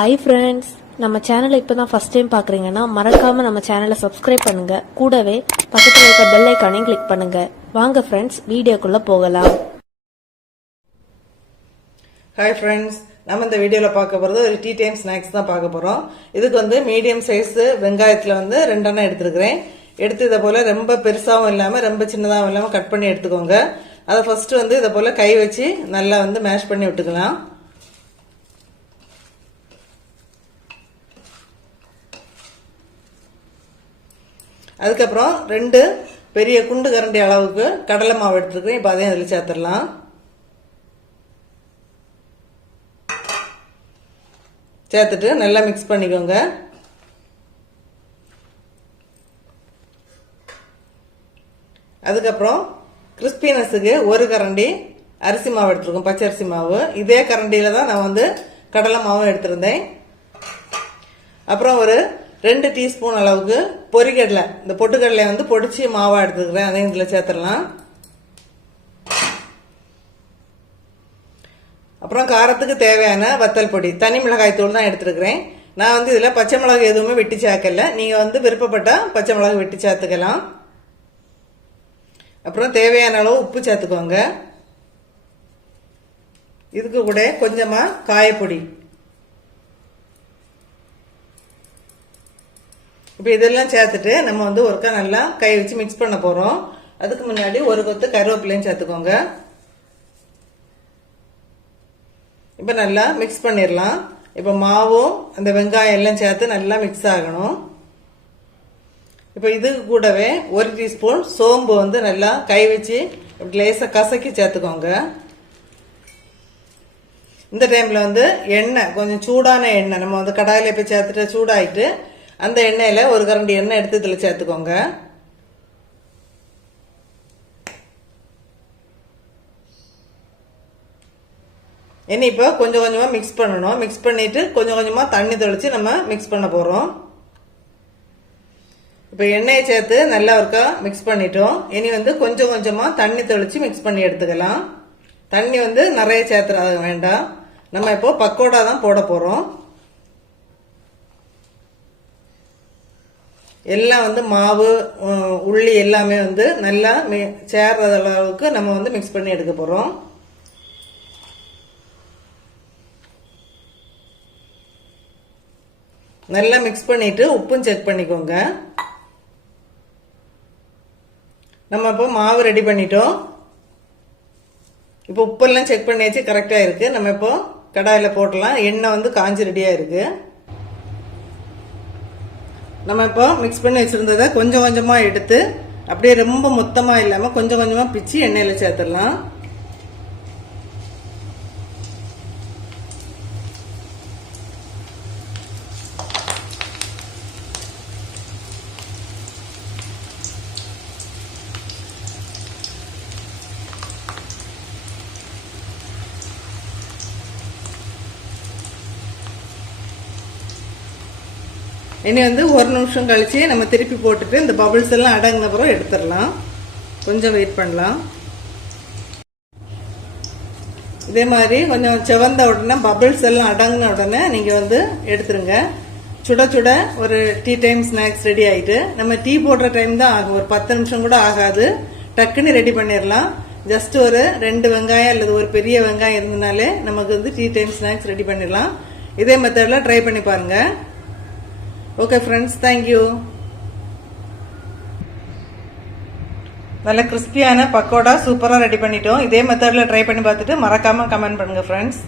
Hi friends, நம்ம சேனலை இப்போ தான் ஃபஸ்ட் டைம் பார்க்குறீங்கன்னா மறக்காமல் நம்ம சேனலை சப்ஸ்கிரைப் பண்ணுங்கள். கூடவே பக்கத்தில் இருக்க பெல் ஐக்கானையும் கிளிக் பண்ணுங்கள். வாங்க ஃப்ரெண்ட்ஸ், வீடியோக்குள்ளே போகலாம். ஹாய் ஃப்ரெண்ட்ஸ், நம்ம இந்த வீடியோவில் பார்க்க போகிறது ஒரு டீ டைம் ஸ்நாக்ஸ் தான் பார்க்க போகிறோம். இதுக்கு மீடியம் சைஸு வெங்காயத்தில் 2 எண்ணெய் எடுத்துருக்கிறேன். எடுத்து இதை போல் ரொம்ப பெருசாகவும் இல்லாமல் ரொம்ப சின்னதாகவும் இல்லாமல் கட் பண்ணி எடுத்துக்கோங்க. அதை ஃபஸ்ட்டு இதை போல் கை வச்சு நல்லா மேஷ் பண்ணி விட்டுக்கலாம். அதுக்கப்புறம் 2 பெரிய குண்டு கரண்டி அளவுக்கு கடலை மாவு எடுத்துருக்கேன். இப்போ அதையும் அதில் சேர்த்துடலாம். சேர்த்துட்டு நல்லா மிக்ஸ் பண்ணிக்கோங்க. அதுக்கப்புறம் கிறிஸ்பினஸுக்கு 1 கரண்டி அரிசி மாவு எடுத்துருக்கோம், பச்சை அரிசி மாவு. இதே கரண்டியில தான் நான் கடலை மாவும் எடுத்திருந்தேன். அப்புறம் ஒரு 2 டீஸ்பூன் அளவுக்கு பொரிக்கடலை, இந்த பொட்டுக்கடலை பொடிச்சு மாவா எடுத்துக்கிறேன். அதையும் இதில் சேர்த்துடலாம். அப்புறம் காரத்துக்கு தேவையான வத்தல் பொடி, தனி மிளகாய் தூள் தான் எடுத்துருக்கிறேன். நான் இதில் பச்சை மிளகாய் எதுவுமே வெட்டி சேர்க்கல. நீங்கள் விருப்பப்பட்டா பச்சை மிளகாய் வெட்டி சேர்த்துக்கலாம். அப்புறம் தேவையான அளவு உப்பு சேர்த்துக்கோங்க. இதுக்கு கூட கொஞ்சமா காயப்பொடி. இப்போ இதெல்லாம் சேர்த்துட்டு நம்ம ஒருக்கா நல்லா கை வச்சு மிக்ஸ் பண்ண போறோம். அதுக்கு முன்னாடி ஒரு கொத்து கருவேப்பிலையும் சேர்த்துக்கோங்க. இப்போ நல்லா மிக்ஸ் பண்ணிடலாம். இப்போ மாவும் அந்த வெங்காயம் எல்லாம் சேர்த்து நல்லா மிக்ஸ் ஆகணும். இப்போ இதுக்கு கூடவே 1 டீஸ்பூன் சோம்பு நல்லா கை வச்சு லேசாக கசக்கி சேர்த்துக்கோங்க. இந்த டைம்ல எண்ணெய், கொஞ்சம் சூடான எண்ணெய் நம்ம கடாயில போய் சேர்த்துட்டு சூடாயிட்டு அந்த எண்ணெயில 1 கரண்டி எண்ணெய் எடுத்து இதில் சேர்த்துக்கோங்க. எண்ணெய் இப்போ கொஞ்சம் கொஞ்சமா மிக்ஸ் பண்ணணும். மிக்ஸ் பண்ணிட்டு கொஞ்சம் கொஞ்சமா தண்ணி தெளிச்சு நம்ம மிக்ஸ் பண்ண போறோம். இப்போ எண்ணெயை சேர்த்து நல்லா ஒருக்கா மிக்ஸ் பண்ணிட்டோம். இனி கொஞ்சம் கொஞ்சமா தண்ணி தெளிச்சு மிக்ஸ் பண்ணி எடுத்துக்கலாம். தண்ணி நிறைய சேர்த்துற வேண்டாம். நம்ம இப்போ பக்கோடா தான் போட போறோம். எல்லாம் மாவு உள்ளி எல்லாமே நல்லா சேர்ற அளவுக்கு நம்ம மிக்ஸ் பண்ணி எடுக்க போறோம். நல்லா மிக்ஸ் பண்ணிட்டு உப்பும் செக் பண்ணிக்கோங்க. நம்ம இப்போ மாவு ரெடி பண்ணிட்டோம். இப்போ உப்பெல்லாம் செக் பண்ணியாச்சு, கரெக்டா இருக்கு. நம்ம இப்போ கடாயில போட்டலாம். எண்ணெய் காஞ்சி ரெடியா இருக்கு. நம்ம இப்போ மிக்ஸ் பண்ணி வச்சிருந்ததை கொஞ்சம் கொஞ்சமா எடுத்து அப்படியே ரொம்ப மொத்தமா இல்லாம கொஞ்சம் கொஞ்சமா பிச்சு எண்ணெயில சேர்த்துடலாம். இனி 1 நிமிஷம் கழிச்சு நம்ம திருப்பி போட்டுட்டு இந்த பபிள்ஸ் எல்லாம் அடங்கின பிறகு எடுத்துடலாம். கொஞ்சம் வெயிட் பண்ணலாம். இதே மாதிரி கொஞ்சம் செவந்த உடனே பபிள்ஸ் எல்லாம் அடங்கின உடனே நீங்க எடுத்துருங்க. சுட சுட ஒரு டீ டைம் ஸ்நாக்ஸ் ரெடி ஆயிட்டு. நம்ம டீ போடுற டைம் தான் ஆகும், ஒரு 10 நிமிஷம் கூட ஆகாது. டக்குன்னு ரெடி பண்ணிடலாம். ஜஸ்ட் ஒரு 2 வெங்காயம் அல்லது ஒரு பெரிய வெங்காயம் இருந்தனாலே நமக்கு டீ டைம் ஸ்நாக்ஸ் ரெடி பண்ணிடலாம். இதே மெத்தட்ல ட்ரை பண்ணி பாருங்க. Okay friends, thank you. நல்ல கிறிஸ்பியான பக்கோடா சூப்பராக ரெடி பண்ணிட்டோம். இதே மெத்தடில் ட்ரை பண்ணி பார்த்துட்டு மறக்காமல் கமெண்ட் பண்ணுங்கள் ஃப்ரெண்ட்ஸ்.